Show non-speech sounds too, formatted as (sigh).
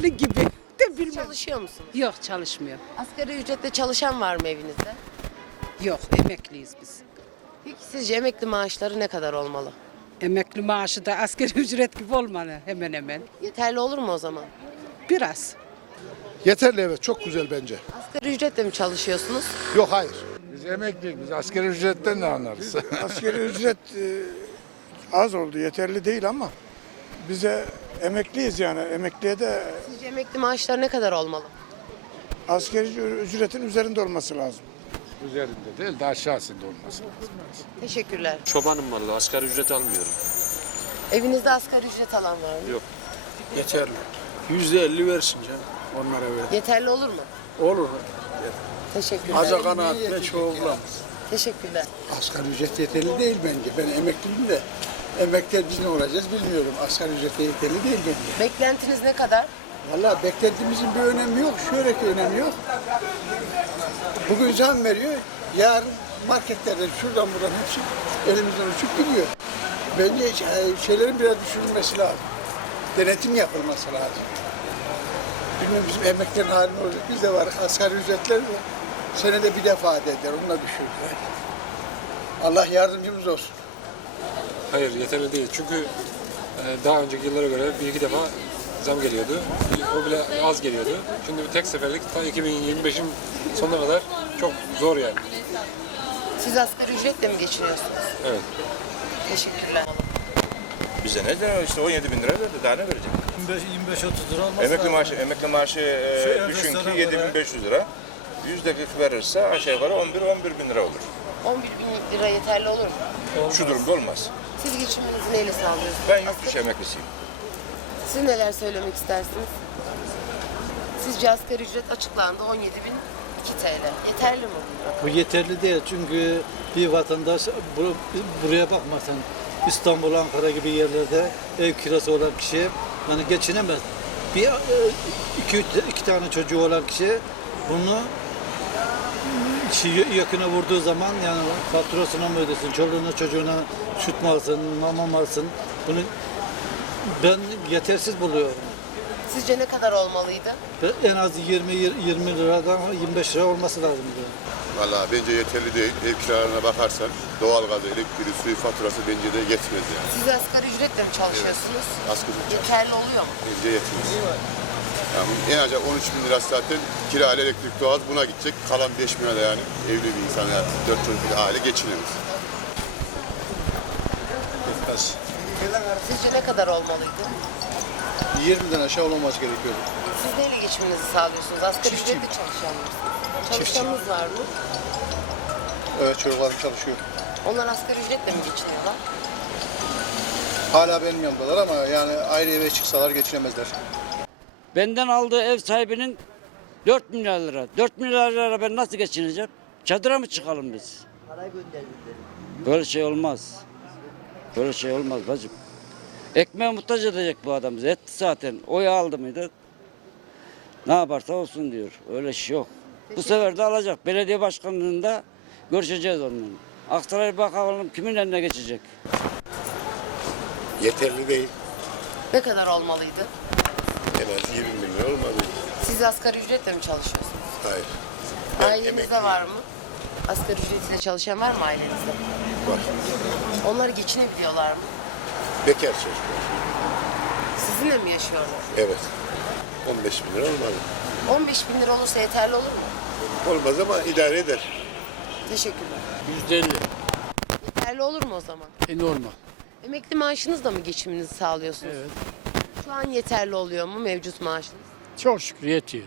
Senin gibi. De bilmem. Çalışıyor musunuz? Yok çalışmıyor. Asgari ücretle çalışan var mı evinizde? Yok emekliyiz biz. Peki sizce emekli maaşları ne kadar olmalı? Emekli maaşı da asgari (laughs) ücret gibi olmalı hemen hemen. Yeterli olur mu o zaman? Biraz. Yeterli evet çok güzel bence. Asgari ücretle mi çalışıyorsunuz? Yok hayır. Biz emekliyiz. Biz asgari ücretten ne anlarız? Asgari ücret e, az oldu, yeterli değil ama bize emekliyiz yani. Emekliye de Sizce emekli maaşları ne kadar olmalı? asgari ücretin üzerinde olması lazım. Üzerinde değil de aşağısında olması lazım. Teşekkürler. Çobanım vallahi asgari ücret almıyorum. Evinizde asgari ücret alan var mı? Yok. Yeterli. Yüzde elli versin canım onlara ver. Yeterli olur mu? Olur. Teşekkürler. Aza kanaatle çoğulamaz. Teşekkürler. Asgari ücret yeterli değil bence. Ben emekliyim de emekliler biz ne olacağız bilmiyorum. Asgari ücret yeterli değil bence. Beklentiniz ne kadar? Vallahi beklentimizin bir önemi yok. Şöyle ki önemi yok. Bugün zam veriyor. Yarın marketlerde şuradan buradan hepsi elimizden uçup gidiyor. Bence şey- şeylerin biraz düşürülmesi lazım. Denetim yapılması lazım. Bilmiyorum bizim emeklerin hali ne olacak. Bizde var asgari ücretler de senede bir defa eder. Onu da düşürdüler. Allah yardımcımız olsun. Hayır yeterli değil. Çünkü e, daha önceki yıllara göre bir iki defa zam geliyordu. O bile az geliyordu. Şimdi bir tek seferlik ta 2025'in sonuna kadar çok zor yani. Siz asgari ücretle mi geçiniyorsunuz? Evet. Teşekkürler. Bize ne de işte 17 bin lira verdi daha ne verecek? 25-30 lira olmaz. Emekli maaşı, emekli maaşı e, düşün ki göre- 7500 lira. Yüzde 40 verirse aşağı yukarı 11-11 bin lira olur. 11 binlik lira yeterli olur mu? Şu durumda olmaz. Siz geçiminizi neyle sağlıyorsunuz? Ben yurt dışı emeklisiyim. Siz neler söylemek istersiniz? Sizce asgari ücret açıklandı 17 bin 2 TL. Yeterli mi bunlar? Bu yeterli değil çünkü bir vatandaş bu- buraya bakmasan İstanbul, Ankara gibi yerlerde ev kirası olan kişi yani geçinemez. Bir e, iki, iki tane çocuğu olan kişi bunu şey yakına vurduğu zaman yani faturasına mı ödesin, çoluğuna çocuğuna süt mü alsın, mama mı alsın bunu ben yetersiz buluyorum. Sizce ne kadar olmalıydı? En az 20 20 liradan 25 lira olması lazım diyor. Valla bence yeterli değil. Ev kiralarına bakarsan doğalgaz, elektriği, suyu faturası bence de yetmez yani. Siz asgari ücretle mi çalışıyorsunuz? Asgari ücret Yeterli oluyor mu? bence yetmez. Yani en az 13 bin lira zaten kira, elektrik, doğal buna gidecek. Kalan 5 bin lira yani evli bir insan yani 4 çocuk bir aile geçinemez. Yetmez. Sizce ne kadar olmalıydı? 20'den aşağı olmaması gerekiyor. Siz neyle geçiminizi sağlıyorsunuz? Asgari ücretle çalışan mısınız? Çalışanınız var mı? Evet çocuklarım çalışıyor. Onlar asgari ücretle mi geçiniyorlar? Hala benim yanımdalar ama yani ayrı eve çıksalar geçinemezler. Benden aldığı ev sahibinin 4 milyar lira. 4 milyar lira ben nasıl geçineceğim? Çadıra mı çıkalım biz? Böyle şey olmaz. Böyle şey olmaz bacım. Ekmeğe muhtaç edecek bu adam bizi. Etti zaten. Oyu aldı mıydı? Ne yaparsa olsun diyor. Öyle şey yok. Bu sefer de alacak. Belediye başkanlığında görüşeceğiz onunla. Aksaray bakalım kimin eline geçecek. Yeterli değil. Ne kadar olmalıydı? Az 20 bin lira olmalı. Siz asgari ücretle mi çalışıyorsunuz? Hayır. Ailenizde var mı? Asgari ücretle çalışan var mı ailenizde? Var. Onlar geçinebiliyorlar mı? Bekar çocuk. Sizinle mi yaşıyorlar? Evet. 15 bin lira olmalı. 15 bin lira olursa yeterli olur mu? Olmaz ama idare eder. Teşekkürler. %50. Yeterli olur mu o zaman? E normal. Emekli maaşınızla mı geçiminizi sağlıyorsunuz? Evet. Şu an yeterli oluyor mu mevcut maaşınız? Çok şükür yetiyor.